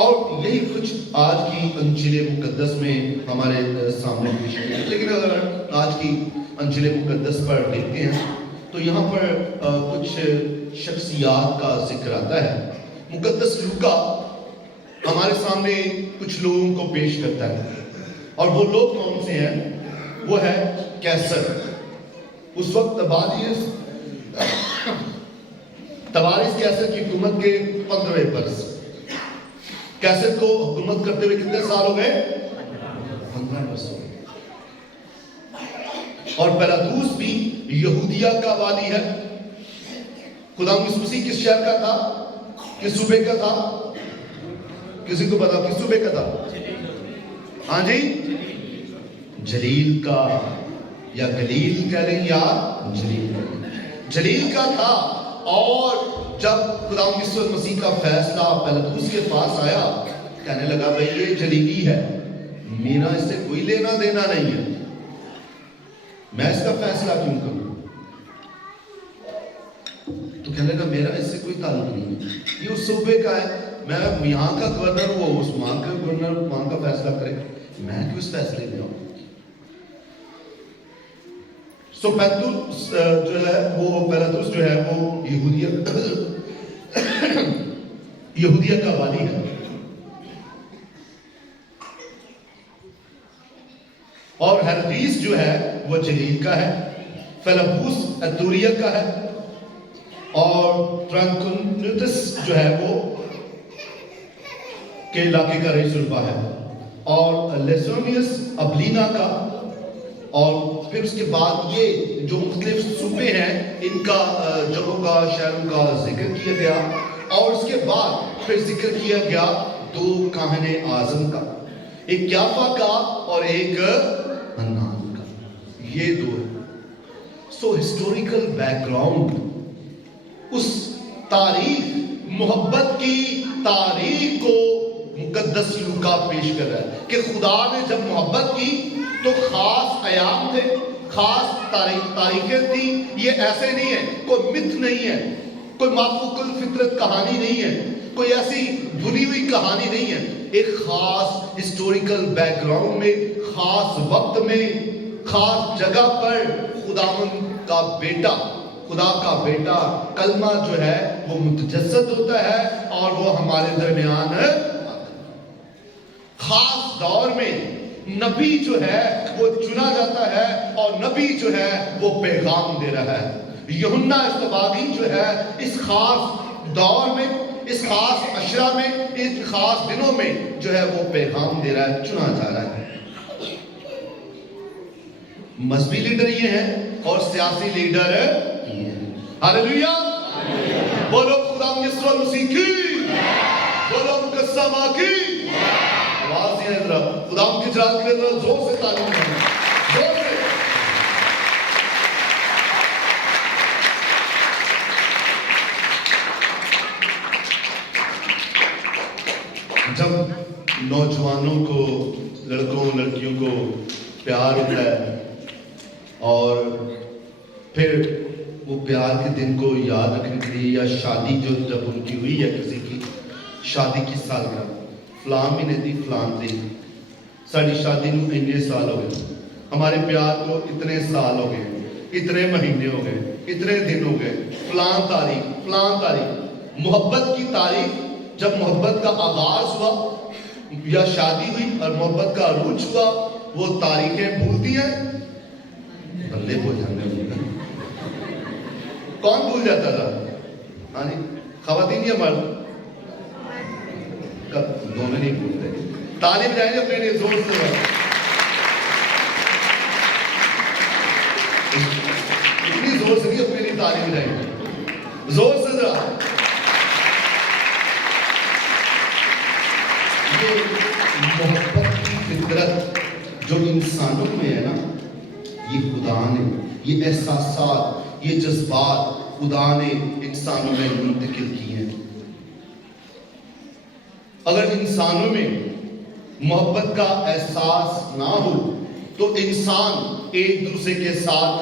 اور یہی کچھ آج کی انجیل مقدس میں ہمارے سامنے پیش کیا ہے. لیکن اگر آج کی انجیل مقدس پر دیکھتے ہیں تو یہاں پر کچھ شخصیات کا ذکر آتا ہے. مقدس لوکا ہمارے سامنے کچھ لوگوں کو پیش کرتا ہے، اور وہ لوگ کون سے ہیں؟ وہ ہے کیسر. اس وقت تباریس کیسر کی حکومت کے 15ویں برس. کیسر کو حکومت کرتے ہوئے کتنے سال ہو گئے؟ 15 برس ہو گئے. اور پیلاطوس بھی یہودیہ کا والی ہے. خدا مسیح کس شہر کا تھا؟ کس صوبے کا تھا؟ کسی کو پتا کس صوبے کا تھا؟ ہاں جی، جلیل کا، یا گلیل کہہ لیں یا جلیل کا تھا. اور جب خدا مسیح کا فیصلہ پیلاطوس کے پاس آیا، کہنے لگا بھئی یہ جلیلی ہے، میرا اس سے کوئی لینا دینا نہیں ہے، میں اس کا فیصلہ کیوں کروں؟ تو کہنے لگا میرا اس سے کوئی تعلق نہیں ہے، یہ اس صوبے کا ہے، میں یہاں کا گورنر ہوں، اس وہاں کا گورنر وہاں کا فیصلہ کرے، میں کیوں اس فیصلے میں آؤں؟ سو پیلاطوس جو ہے وہ یہودیہ کا والی ہے. اور ہیرودیس جو ہے وہ جلیل کا ہے. فیلپوس اتوریا کا ہے. اور ٹرانکونیٹس جو ہے وہ کے علاقے کا رئیس البا ہے. اور لیسونیس ابلینا کا. اور پھر اس کے بعد یہ جو مختلف صوبے ہیں ان کا جگہوں کا شہروں کا ذکر کیا گیا. اور اس کے بعد پھر ذکر کیا گیا 2 کاہن اعظم کا، ایک کیافا کا اور ایک حنان کا. یہ 2 ہے. سو ہسٹوریکل بیک گراؤنڈ، اس تاریخ، محبت کی تاریخ کو مقدس لوکا پیش کر رہا ہے کہ خدا نے جب محبت کی تو خاص ایام تھے، خاص تاریخیں تھیں. یہ ایسے نہیں ہے، کوئی متھ نہیں ہے، کوئی مافوق الفطرت کہانی نہیں ہے، کوئی ایسی بنی ہوئی کہانی نہیں ہے. ایک خاص ہسٹوریکل بیک گراؤنڈ میں، خاص وقت میں، خاص جگہ پر خداوند کا بیٹا، خدا کا بیٹا کلمہ جو ہے وہ متجسد ہوتا ہے اور وہ ہمارے درمیان خاص دور میں نبی جو ہے وہ چنا جاتا ہے اور نبی جو ہے وہ پیغام دے رہا ہے. یوحنا اصطباغی جو ہے اس خاص دور میں، اس خاص عشرہ میں، اس خاص دنوں میں جو ہے وہ پیغام دے رہا ہے، چنا جا رہا ہے. مذہبی لیڈر یہ ہیں اور سیاسی لیڈر یہ ہیں. ہاللیلویا، بولو خدا یسوع مسیح کی، بولو مقدسہ کی. آواز یہ ہے، ذرا خدا کی جلال کے لیے زور سے تعلیم کریں، زور سے. جب نوجوانوں کو، لڑکوں لڑکیوں کو پیار ہوتا ہے اور پھر وہ پیار کے دن کو یاد رکھنے کے لیے، یا شادی جو جب ان کی ہوئی ہے، کسی کی شادی کی سالگرہ، فلاں مہینے دی فلاں دی ساری شادی نو اتنے سال ہو گئے، ہمارے پیار کو اتنے سال ہو گئے، اتنے مہینے ہو گئے، اتنے دن ہو گئے، فلاں تاریخ فلاں تاریخ. محبت کی تاریخ، جب محبت کا آغاز ہوا یا شادی ہوئی اور محبت کا عروج ہوا، وہ تاریخیں بھولتی ہیں. بندے کو جاننے ہوگا کون بھول جاتا تھا؟ ہاں جی، خواتین یا مرد؟ دونوں نہیں بھولتے. تعلیم جائیں گے اپنے لیے زور سے، اتنی زور سے نہیں، اپنے لیے تعلیم جائیں گے زور سے ذرا. یہ محبت کی فطرت جو انسانوں میں ہے نا، یہ خدا نے، یہ احساسات، یہ جذبات خدا نے انسانوں میں منتقل کی ہیں. اگر انسانوں میں محبت کا احساس نہ ہو تو انسان ایک دوسرے کے ساتھ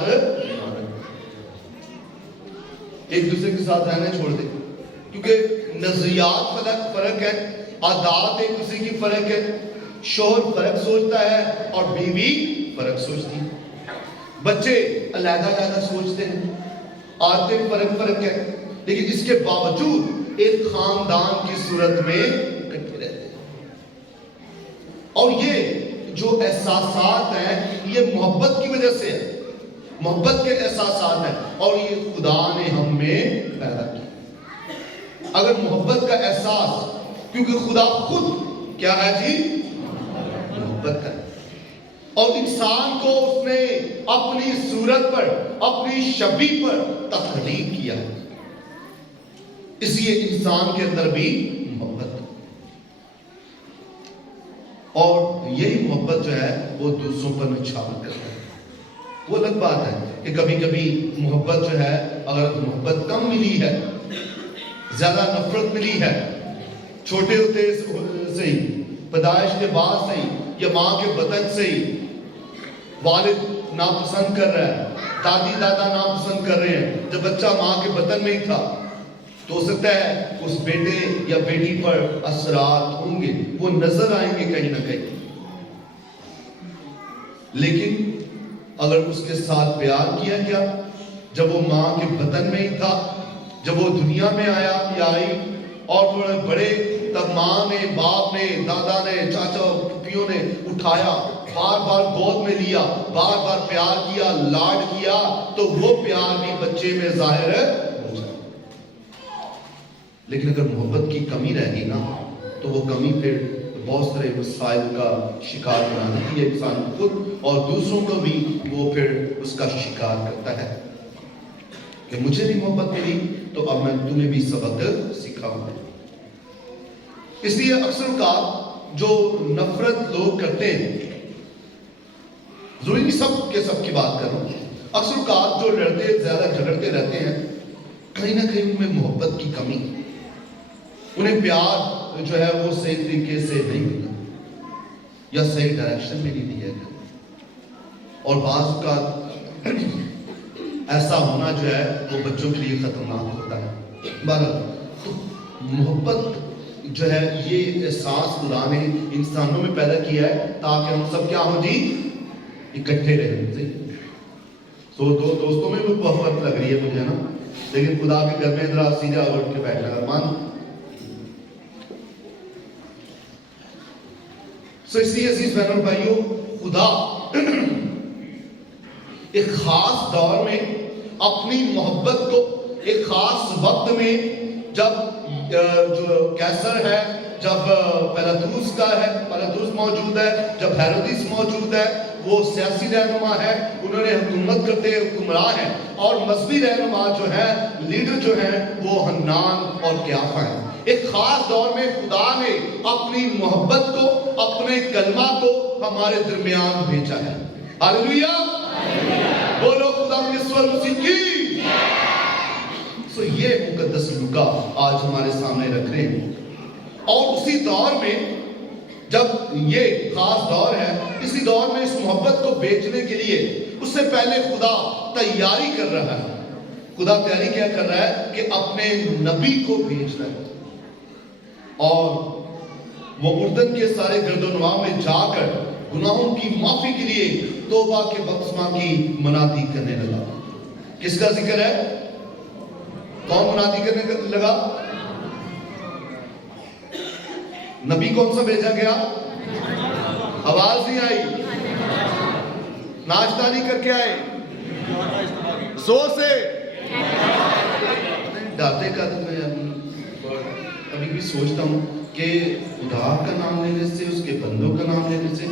رہنا چھوڑ دے. کیونکہ نظریات فرق ہے، عادات ایک دوسرے کی فرق ہے، شوہر فرق سوچتا ہے اور بیوی فرق سوچتی ہے، بچے علیحدہ علیحدہ سوچتے ہیں، عادتیں فرق ہے، لیکن اس کے باوجود ایک خاندان کی صورت میں اکٹھے رہتے ہیں۔ اور یہ جو احساسات ہیں یہ محبت کی وجہ سے ہے، محبت کے احساسات ہیں، اور یہ خدا نے ہم میں پیدا کیا۔ اگر محبت کا احساس، کیونکہ خدا خود کیا ہے جی؟ محبت کا ہے، اور انسان کو اس نے اپنی صورت پر، اپنی شبیہ پر تخلیق کیا ہے، اس لیے انسان کے اندر بھی محبت ہے، اور یہی محبت جو ہے وہ دوسروں پر نچھاور کرتا ہے۔ وہ الگ بات ہے کہ کبھی کبھی محبت جو ہے، اگر محبت کم ملی ہے، زیادہ نفرت ملی ہے، چھوٹے ہوتے سے ہی، پیدائش کے بعد سے ہی، یا ماں کے بطن سے ہی والد ناپسند کر رہا ہے، دادی دادا ناپسند کر رہے ہیں، جب بچہ ماں کے بطن میں ہی تھا، تو ہو سکتا ہے اس بیٹے یا بیٹی پر اثرات ہوں گے، وہ نظر آئیں گے کہیں نہ کہیں، لیکن اگر اس کے ساتھ پیار کیا گیا جب وہ ماں کے بطن میں ہی تھا، جب وہ دنیا میں آیا یا آئی اور تھوڑے بڑے، تب ماں نے، باپ نے، دادا نے، چاچا پھوپھیوں نے اٹھایا، بار بار گود میں لیا، بار بار پیار کیا، لاڈ کیا، تو وہ پیار بھی بچے میں ظاہر ہو جائے۔ لیکن اگر محبت کی کمی رہ گئی نا، تو وہ کمی پھر بہت سارے مسائل کا شکار بنا دیتی ہے انسان خود اور دوسروں کو بھی، وہ پھر اس کا شکار کرتا ہے کہ مجھے بھی محبت ملی تو اب میں تمہیں بھی سبق سکھاؤں۔ اس لیے اکثر اوقات جو نفرت لوگ کرتے ہیں، ضروری نہیں سب کے سب کی بات کروں، اکثر اوقات جو لڑتے زیادہ جھگڑتے رہتے ہیں، کہیں نہ کہیں ان میں محبت کی کمی، انہیں پیار جو ہے وہ صحیح طریقے سے نہیں ملا یا صحیح ڈائریکشن میں نہیں دیا گیا، اور بعض کا ایسا ہونا جو ہے وہ بچوں کے لیے خطرناک ہوتا ہے۔ بہرحال تو محبت جو ہے یہ احساس خدا نے انسانوں میں پیدا کیا ہے تاکہ ہم سب کیا ہوں جی؟ اکٹھے رہیں۔ سو دو دوستوں میں بھی محبت لگ رہی ہے مجھے نا، لیکن خدا کے گھر میں ذرا سیدھا اٹھ کے بیٹھنا ارمان۔ سو اس لیے عزیز بہنوں بھائیوں، خدا ایک خاص دور میں اپنی محبت کو ایک خاص وقت میں، جب جو کیسر ہے، جب پیلاطوس کا ہے، پیلاطوس موجود ہے، جب ہیرودیس موجود ہے، وہ سیاسی رہنما ہے، انہوں نے حکومت کرتے حکمراں ہیں، اور مذہبی رہنما جو ہے، لیڈر جو ہیں، وہ حنان اور قیافہ ہیں۔ ایک خاص دور میں خدا نے اپنی محبت کو، اپنے کلمہ کو ہمارے درمیان بھیجا ہے۔ ہاللیلویہ، بولو خدا یسوع مسیح کی۔ سو یہ مقدس لوکا آج ہمارے سامنے رکھ رہے ہیں، اور اسی دور میں جب یہ خاص دور ہے، اسی دور میں اس محبت کو بیچنے کے لیے اس سے پہلے خدا تیاری کر رہا ہے۔ خدا تیاری کیا کر رہا ہے کہ اپنے نبی کو بھیج رہا ہے، اور وہ اردن کے سارے گرد و نواح میں جا کر گناہوں کی معافی کے لیے توبہ کے بپتسمہ کی منادی کرنے لگا۔ کس کا ذکر ہے؟ کون منادی کرنے لگا؟ نبی کون سا بھیجا گیا؟ آواز نہیں آئی، ناشتہ نہیں کر کے آئے، سو سے ڈرتے کا تو میں کبھی بھی سوچتا ہوں کہ خدا کا نام لینے سے، اس کے بندوں کا نام لینے سے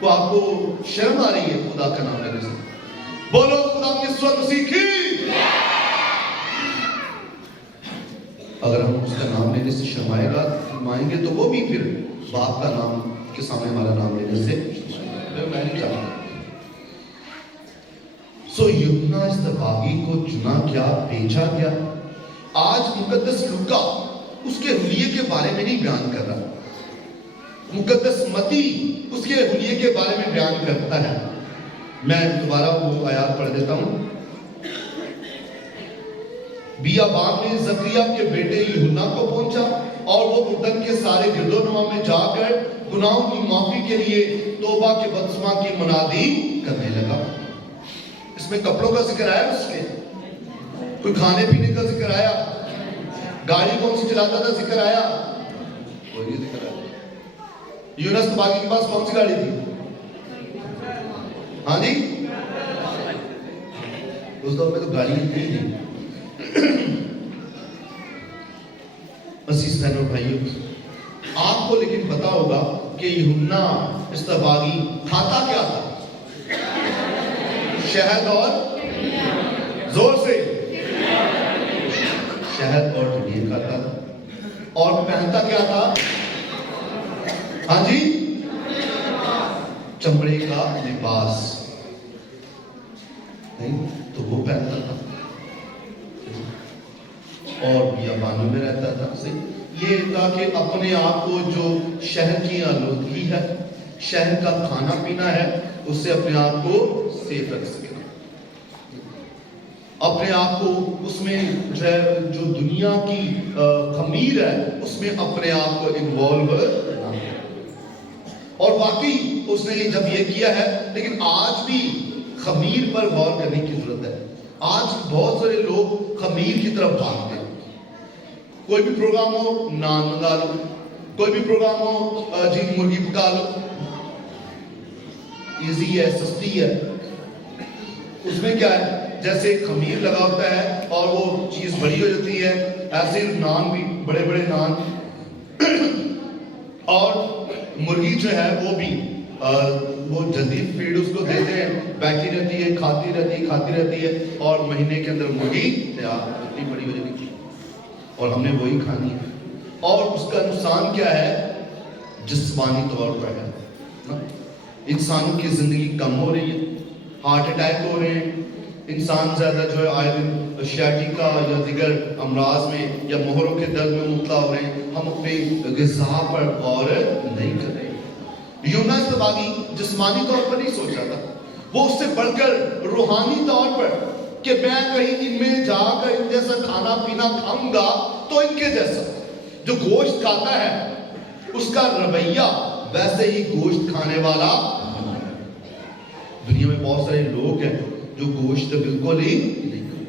تو آپ کو شرم آ رہی ہے؟ خدا کا نام لینے سے بولو خدا یسوع مسیح کی۔ اگر ہم اس کا نام لینے سے شرمائیں گے تو وہ بھی پھر باپ کا نام کے سامنے ہمارا نام لینے سے میں نہیں چاہتا۔ سو یوحنا اصطباغی کو چنا گیا، بھیجا گیا۔ آج مقدس لوکا اس کے حلیے کے بارے میں نہیں بیان کر رہا، مقدس متی اس کے حلیے کے بارے میں بیان کرتا ہے۔ میں دوبارہ وہ آیات پڑھ دیتا ہوں۔ بیابان میں زکریا کے بیٹے یوحنا کو پہنچا اور وہ اردن کے سارے گرد و نواح میں جا کر گناہوں کی معافی کے لیے توبہ کے بپتسمہ کی منادی کرنے لگا۔ اس میں کپڑوں کا ذکر آیا اس کے، کوئی کھانے پینے کا ذکر آیا، گاڑی کون سی چلاتا تھا ذکر آیا، کوئی نہیں ذکر آیا۔ یونس طباغی کے پاس کون سی گاڑی تھی؟ ہاں جی، اس دور میں تو گاڑی نہیں تھی۔ عزیز بہنوں بھائیوں، آپ کو لیکن پتا ہوگا کہ یوحنا اصطباغی کھاتا کیا تھا؟ شہد اور زور سے شہد اور ٹنڈیر کھاتا تھا، اور پہنتا کیا تھا؟ ہاں جی، چمڑے کا لباس، نہیں تو وہ پہنتا تھا اور بیابانوں میں رہتا تھا۔ یہ تاکہ اپنے آپ کو جو شہر کی آلودگی ہے، شہر کا کھانا پینا ہے، اس سے اپنے آپ کو سیف رکھ سکے، اپنے آپ کو اس میں جو دنیا کی خمیر ہے اس میں اپنے آپ کو انوالو کرنا۔ اور واقعی اس نے جب یہ کیا ہے، لیکن آج بھی خمیر پر غور کرنے کی ضرورت ہے۔ آج بہت سارے لوگ خمیر کی طرف بھاگتے ہیں، کوئی بھی پروگرام ہو نان منگا لو، کوئی بھی پروگرام ہو جی مرغی پکا لو، ایزی ہے، سستی ہے۔ اس میں کیا ہے، جیسے خمیر لگا ہوتا ہے اور وہ چیز بڑی ہو جاتی ہے، ایسے نان بھی بڑے بڑے نان، اور مرغی جو ہے وہ بھی وہ جدید فیڈ اس کو دیتے ہیں، بیٹھی رہتی ہے، کھاتی رہتی ہے، اور مہینے کے اندر مرغی تیار، اتنی بڑی ہو جاتی ہے، اور ہم نے وہی کھانی ہے۔ اور اس کا نقصان کیا ہے؟ جسمانی طور پر ہے، انسانوں کی زندگی کم ہو رہی ہے، ہارٹ اٹیک ہو رہے ہیں، انسان زیادہ جو ہے آئے دن شیاٹیکا یا دیگر امراض میں یا مہروں کے درد میں مبتلا ہو رہے ہیں۔ ہم اپنی غذا پر غور نہیں کر رہے۔ یوحنا اصطباغی جسمانی طور پر نہیں سوچ رہا تھا، وہ اس سے بڑھ کر روحانی طور پر کہ میں کہیں ان میں جا کر ان جیسا کھانا پینا کھاؤں گا تو ان کے جیسا جو گوشت کھاتا ہے اس کا رویہ ویسے ہی گوشت کھانے والا۔ دنیا میں بہت سارے لوگ ہیں جو گوشت بالکل ہی نہیں کھاتے،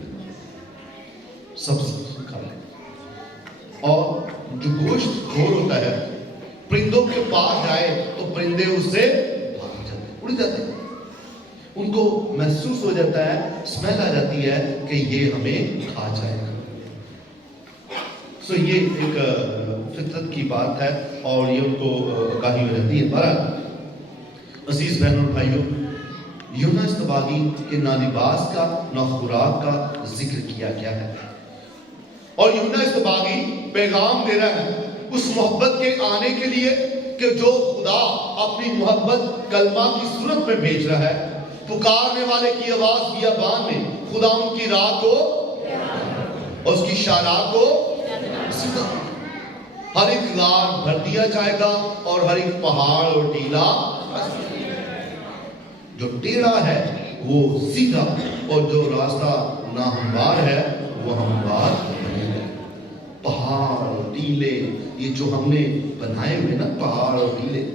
سب کھا لیتے، اور جو گوشت خور ہوتا ہے پرندوں کے پاس جائے تو پرندے اس سے بھاگ جاتے ہیں، اڑ جاتے ہیں، ان کو محسوس ہو جاتا ہے، اسمیل آ جاتی ہے کہ یہ ہمیں کھا جائے گا۔ یہ ایک فطرت کی بات ہے اور یہ ان کو آگاہی ہو جاتی ہے۔ بہرحال عزیز بہنوں اور بھائیوں، یوحنا اصطباغی کے نہ لباس کا نہ خوراک کا ذکر کیا گیا ہے، اور یوحنا اصطباغی پیغام دے رہا ہے اس محبت کے آنے کے لیے کہ جو خدا اپنی محبت کلمہ کی صورت میں بھیج رہا ہے۔ پکارنے والے کی آواز بیابان میں، خدا ان کی راہ کو اور اس کی شاہراہ کو سیدھا، ہر ایک غار بھر دیا جائے گا اور ہر ایک پہاڑ اور ٹیلا جو ٹیڑھا ہے وہ سیدھا، اور جو راستہ ناہموار ہے وہ ہموار بنے گا۔ پہاڑ اور ٹیلے، یہ جو ہم نے بنائے ہوئے نا پہاڑ اور ٹیلے،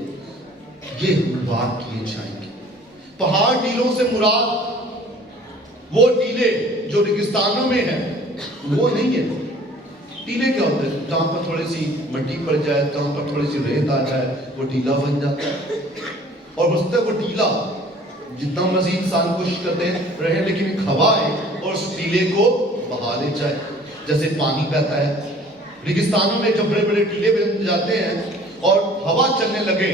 یہ ہموار کیے جائیں گے۔ پہاڑ ٹیلوں سے مراد وہ ٹیلے جو ریگستانوں میں ہیں وہ نہیں ہے۔ ٹیلے کیا ہوتے ہیں؟ جہاں پر تھوڑی سی مٹی پڑ جائے، جہاں پر تھوڑی سی ریت آ جائے وہ ٹیلا بن جاتا ہے، اور ہو سکتا ہے وہ ٹیلا جتنا مزید انسان کوشش کرتے رہے لیکن ایک ہوا ہے اور اس ٹیلے کو بہا لے جائے، جیسے پانی بہتا ہے۔ ریگستانوں میں جب بڑے بڑے ٹیلے بن جاتے ہیں اور ہوا چلنے لگے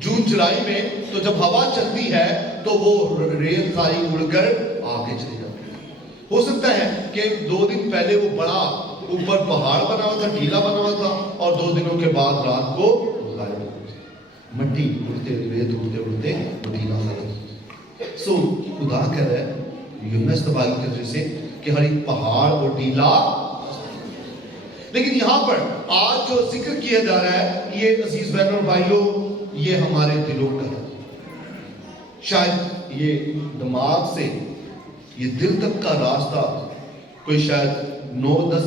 جون جولائی میں، تو جب ہوا چلتی ہے تو وہ ریت ساری اڑ کر آگے چلی جاتی ہے۔ ہو سکتا ہے کہ 2 دن پہلے وہ بڑا اوپر پہاڑ بنا ہوا تھا، ٹیلا بنا ہوا تھا، اور 2 دنوں کے بعد رات کو غائب ہو گیا، مٹی اڑتے ریت اڑتے اڑتے وہ ٹیلا ختم۔ سو خدا کہہ رہا ہے یوحنا اصطباغی کی وجہ سے کہ ہر ایک پہاڑ اور ٹیلا، لیکن یہاں پر آج جو ذکر کیا جا رہا ہے یہ عزیز بہنوں اور بھائیوں یہ ہمارے دلوں کا ہے۔ شاید یہ دماغ سے یہ دل تک کا راستہ کوئی شاید 9-10